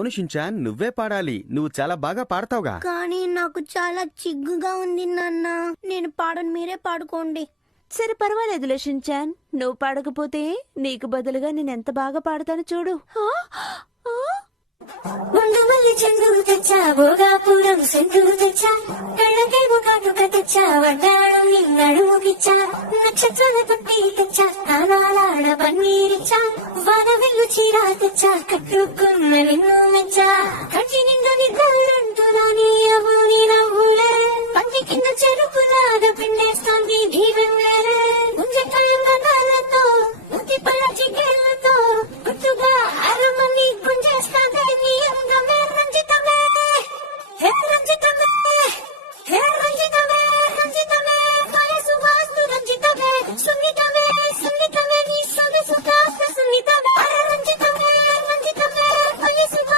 అవును షించాన్, నువ్వే పాడాలి. నువ్వు చాలా బాగా పాడతావుగా. కానీ నాకు చాలా చిగ్గుగా ఉంది నాన్న. నేను పాడను, మీరే పాడుకోండి. సరే పర్వాలేదులే షించాన్, నువ్వు పాడకపోతే నీకు బదులుగా నేనెంత బాగా పాడతాను చూడు. ముందు మళ్ళీ చంద్రుడు తెచ్చా, భోగాపురం సెందులు తెచ్చా, కళ్ళకేమో కాటుక తెచ్చా, వడ్డాణం నీ నడుముకిచ్చా, నక్షత్రాల పట్టి తెచ్చా, కానాలాడ పన్నీరిచ్చా, వాన వెళ్ళు చీర తెచ్చా, కట్టుకున్న నిన్ను